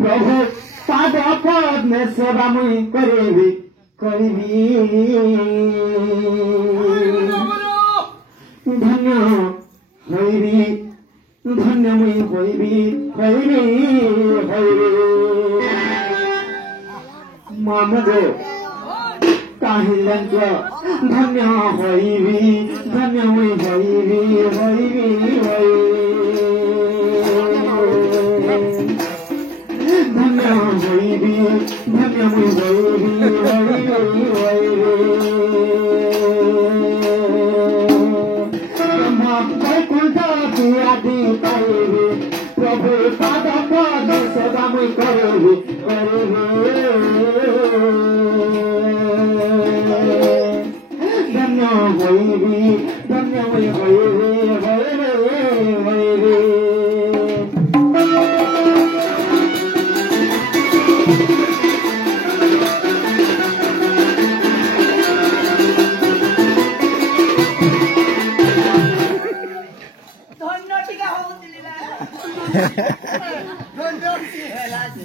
प्रभु पाद पद्मे सेवा मुई करिबी धन्य होइबी धन्य मुई होइबी मामगो काहिलंज धन्य होइबी धन्य मुई होइबी धन्य होइबी धन्य मुई होइबी प्रभु पाद पद सेवा मुई करिबी धन्य होइबी धन्य मुई होइबी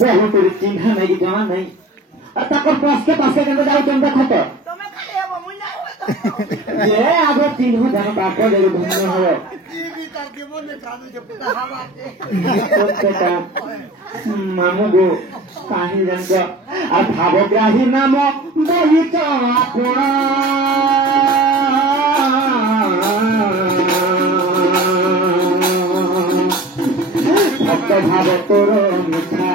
बहुत चिन्ह नहीं जमा नहीं तकर पास के जाऊ तुम खत ये आगो चिन्ह जान पाप ले धन्य हो मामू गो काहे जंग आ भावग्राही नाम बहित आपण भक्त भाव तोर मिठा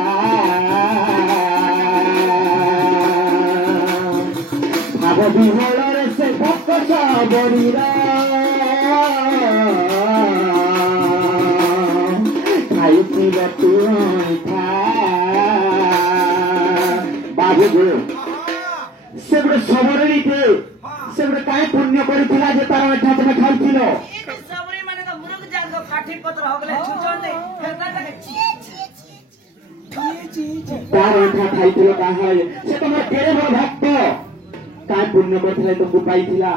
भाव विहल से भक्त सबरीर खाई तू मिठा बाबू गो से गोटे सबरी से गोटे कहीं पुण्य करथिला जे तार मिठा तुम खाइथिलो खाइथिलो काहे से तुम केरे बड़ भक्त काय पुण्य करथिले तुमको पाइथिला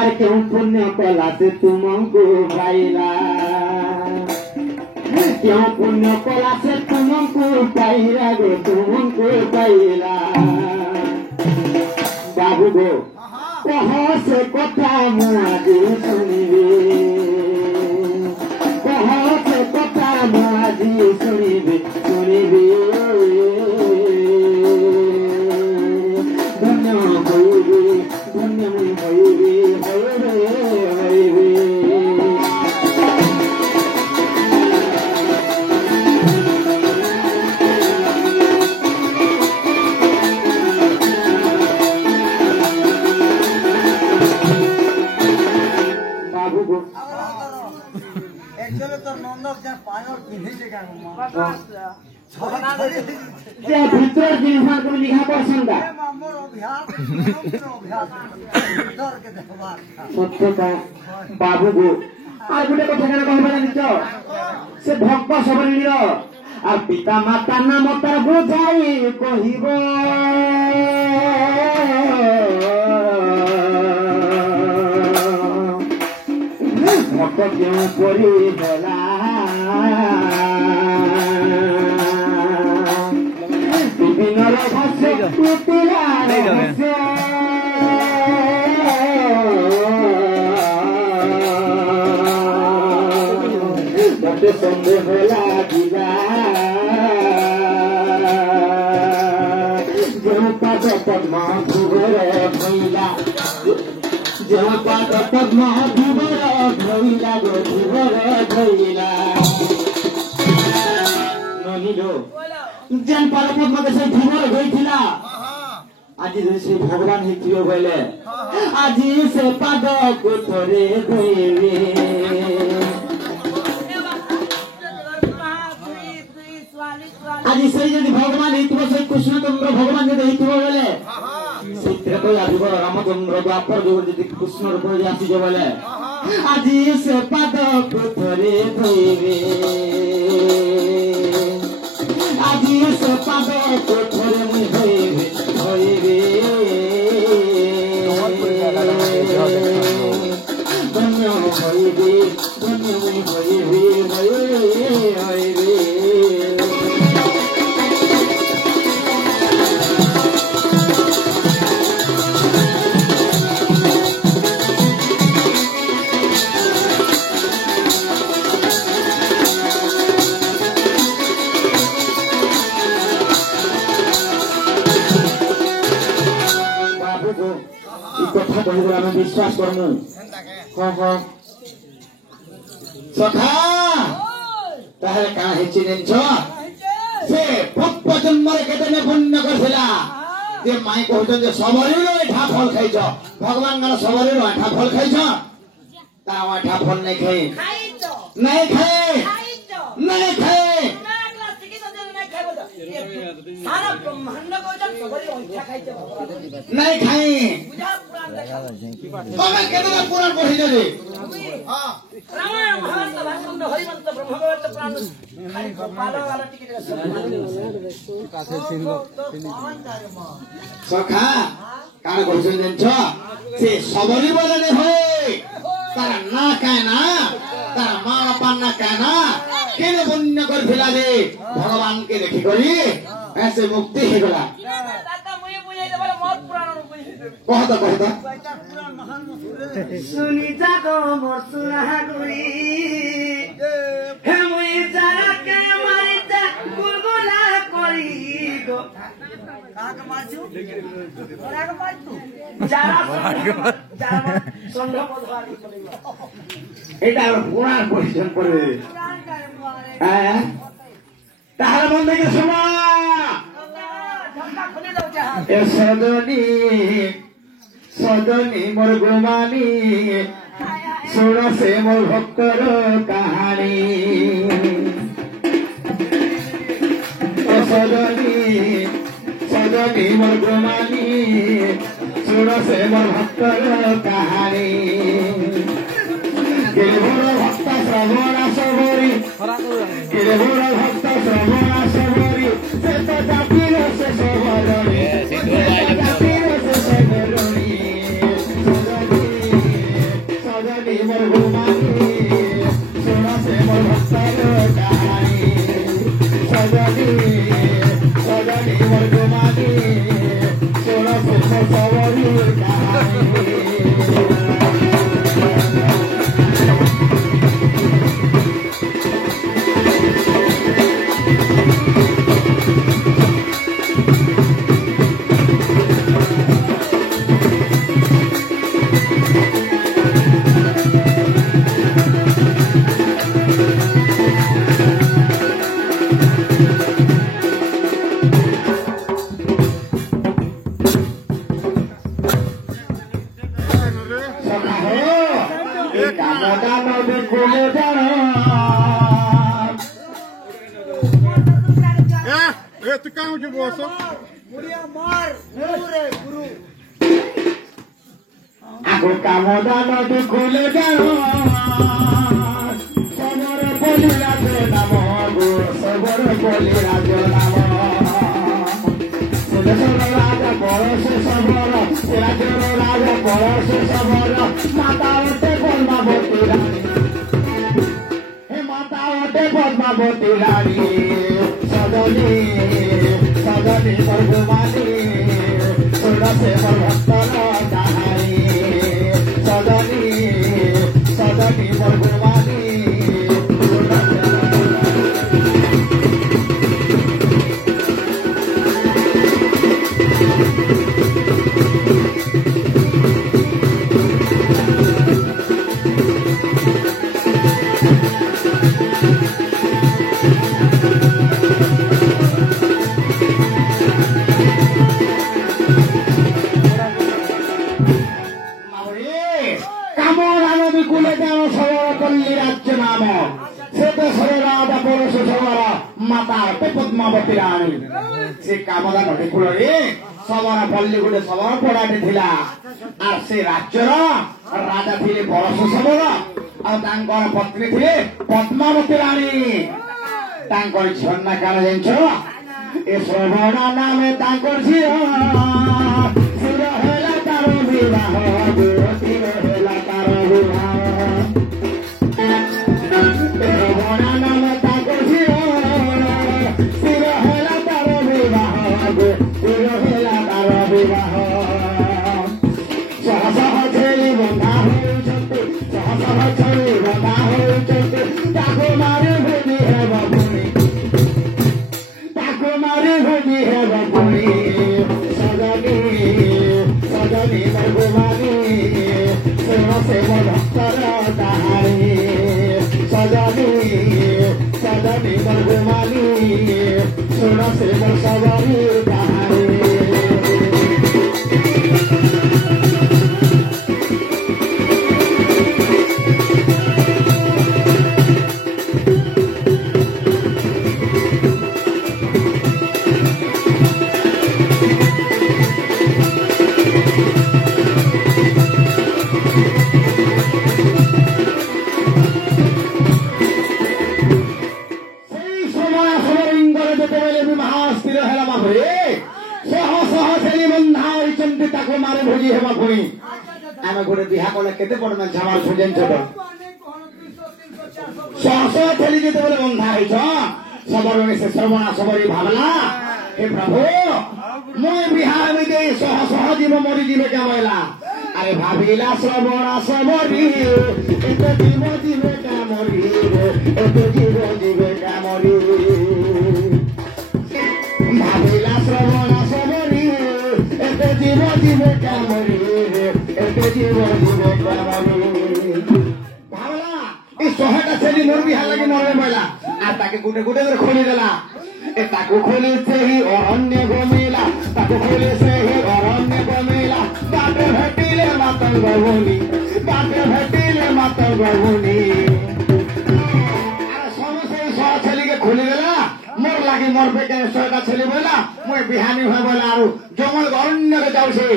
अरे केउ पुण्य कला से तुमको पाइला क्यों पुण्य कला से तुमको पाइला गो तुमको पाइला बाबू गो कह से कथा मुआ दे सुनिबे कह से कथा मुआ दे सुनिबे धन्य होइबे धन्य होइबे भीतर जिन्हा को लिखा पसंद सत्यता बाबू को आ गोटे कथा केना कहबा जानिछ से भक्त सबरीर आ पिता माता नाम तार बुझाई कहिबो भक्त क्यों परी होला संदेह लागिला जो पाद पद्म धुबर भैला जो पाद पद्म धुबर भैला गो धुबर भैला नहिलो जेन पाद पद्म के से धुबर होइथिला आज से भगवान हिथियो बोले आज से पाद को थोरे धोइबे आज से यदि भगवान हिथिबो से कृष्णचंद्र भगवान यदि हिथिबो बोले से त्रेता आदिब रामचंद्र द्वापर जो यदि कृष्ण रूप जे आसीजो बोले आज से पाद को थोरे धोइबे आज से पाद को थोरे मुई धोइबे धन्य होइबे धन्य मुई होइबे କହିଦେଲେ ଆମେ ବିଶ୍ୱାସ କରମୁ କହ ସଖା ତାହେଲେ କାଣା ହେଇଛି ଜାଣିଛ ସେ ପୂର୍ବ ଜନ୍ମରେ କେତେ ପୁଣ୍ୟ କରିଥିଲା ଯେ ମାଇ କହୁଛନ୍ତି ଯେ ସବରୀର ଏଠା ଫଳ ଖାଇଛ ଭଗବାନଙ୍କର ସବରୀର ଏଠା ଫଳ ଖାଇଛ ତା ଏଠା ଫଳ ନାଇଁ ଖାଇ ନାଇଁ ଖାଏ ନାଇଁ ଖାଏ सारा ब्रह्मांड को जब सबरी अंठा खाइते भगवान नहीं खाई बुझा पुराण देखा तमे केतना पुराण पढि देले हां रामायण महाभारत भागवत हरिवंश ब्रह्मवत पुराण खाइ पालो वाला टिकट कासे सिंह सखा काण कहछन जन्छ से सबरी बोलने होय तार ना काना तार मां बापा ना काना केने पुण्य करथिला जे भगवान के देखि करी ऐसे मुक्ति हे गला दादा मुए बुझाइ देबले मत पुराण बुझाइ कहता सुनी जागो मोर सुना गुरी हे मुई जारा के मारिता गुलगुला करी गो काक मारछु ओराक मारछु जारा संघ पधवारी करिबो এটা পুরাণ পরিচয় করে হ্যাঁ তাহলে বন্ধুকে শোনা এ সদনী মোর গুমানি শুণ সে মোর ভক্তর কাহানি সদনী মোর গুমানি শুণ সে মোর ভক্তর কাহানি কেবল ভক্ত শ্রবণা সবরি কেবল ভক্ত শ্রবণা সবরি সে তো জাতির সে সবরণী জাতির সে সবরণী সদনী মোর গুমানি শুণ সে মোর ভক্তর কাহানি সদনী মোর গুমানি শুণ সে মোর সবরি কাহানি Tu carro de bolsa. Aku kamu dano di kule dano, sabor poli rajo namo, sabor poli rajo namo. Sudah raja poros sabor, rajo raja poros sabor, mata ote polma boti rani, mata ote polma boti rani. सदनी वर्गमानी सुन से भक्तर कहानी सदनी वर्गमानी पद्मावती रानी से कामदा नदी कूଳରେ सबरा पल्ली गोटे सबरा पड़ाटे थिला आ से राज्यर राजा थिले परशु सबर आ तांकर पत्नी थिले पद्मावती रानी तांकर झन्ना कान जेंछ ए श्रवण नामे तांकर झियो सुर हेला तार विवाह गोती हेला तार विवाह सदनी भगवानी सुन से सबरी कहानी मारे भोजी हेमा पुणी आमे गोटे बिहा कले केते पड़ना झमार सुजन छोट सहसह थेली जेते बोले बंधा हैछ सबरने से श्रवणा सबरी भावना हे प्रभु मोय बिहा में दे सहसह जीव मरि जीवे कामैला अरे भाबिला श्रवणा सबरी एते जीव जीवे कामरी एते जीव जीवे कामरी भाबिला श्रवणा सबरी एते जीव जीवे कामरी एते जीव जीवे कामरी भावला ई सोहटा छेली मोर बिहा लागि मरले मैला आ ताके गुटे गुटे कर खोली देला ए ताको खोली से ही अरण्य गमेला ताको खोली से ही अरण्य गमेला बाटे भेटिले मातंग गवनी बाटे भेटिले मातंग गवनी अरे समसे सह छेली के खोली देला मोर लागि मोर बेके सोहटा छेली बोला मोय बिहानी भय बोला आरो जंगल अरण्य के जाउ छे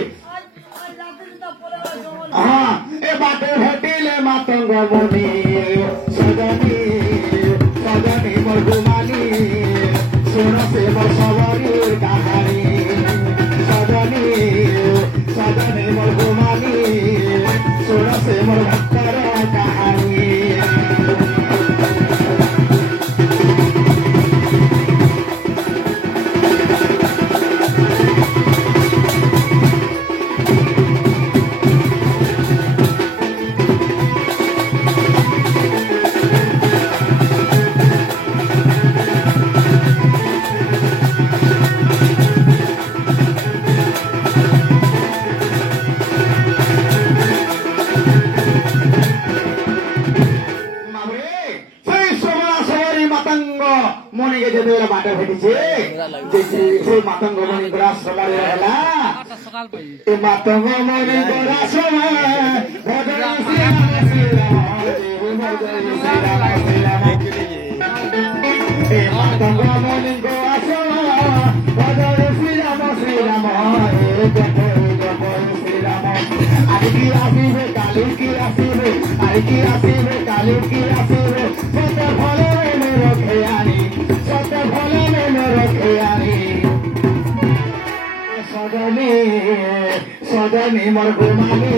हाँ ए बाटे भेटिले मातंग गवनी सजनी सजनी मोर गुमानी सुन से मोर सबरी कहानी सजनी सजनी मोर गुमानी सुन से मोर भक्तर कहानी बाटा भेटिछे से मातंग मणि ग्रास सकाले रहला ए मातंग मणि ग्रास भजन श्री राम ए मातंग मणि ग्रास भजन श्री राम श्री राम जय श्री राम आज की राशि में काली की राशि में आज की राशि में काली की राशि में सत्य फल में रखे आनी सत्य फल में रखे आनी सजनी सजनी मोर गुमानी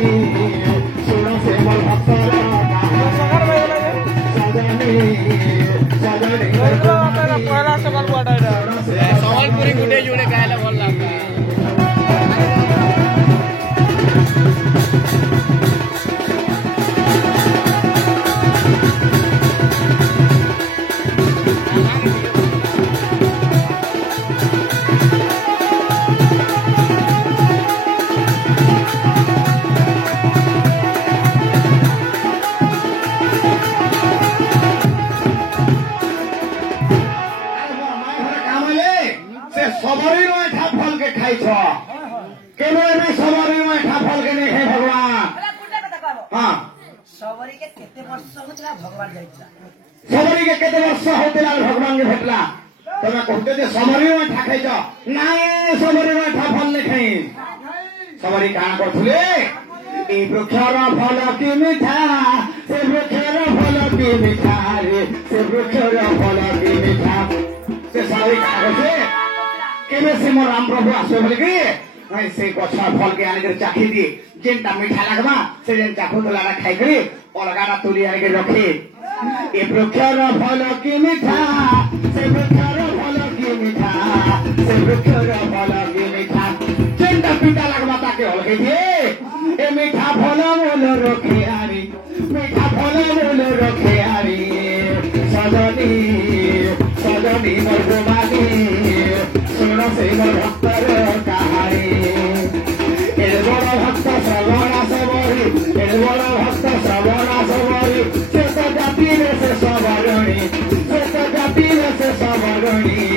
सुन से मोर भक्तर सजनी सजनी मोर संबलपुरी गुटे जोड़े गायला भल लागता सबरी के केते वर्ष होतिला भगवान के भेटला तमे कहते जे सबरी में ठाकै छ नाय सबरी में ठा फल नै खाई सबरी का करथुले ए वृक्षर फल की मिठा से वृक्षर फल की मिठा रे से वृक्षर फल की मिठा से सबरी का करथे केबे से मोर राम प्रभु आसे बोले कि मैं से गछा फल के आने के चाखी दी जेनटा मिठा लागबा से जेन चाखु तोला खाइ करी अलगाना तुली आने के रखी ए वृक्षर फल की मिठा से वृक्षर फल की मिठा से वृक्षर फल की मिठा जेनटा पिता लागबा ताके अलगे दिए ए मिठा फल मोल रखे आरी मिठा फल मोल रखे आरी सजनी सजनी मोर गुमानी सुन से मोर भक्तर कहानी ए बड़ भक्त श्रवणा सबरी ए बड़ भक्त श्रवणा सबरी से जाति से सबरणी से जाति से सबरणी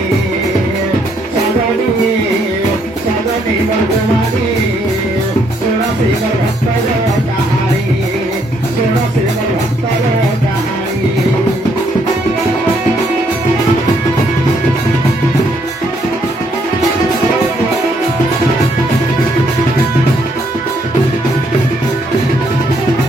ରାସ୍ତାରେ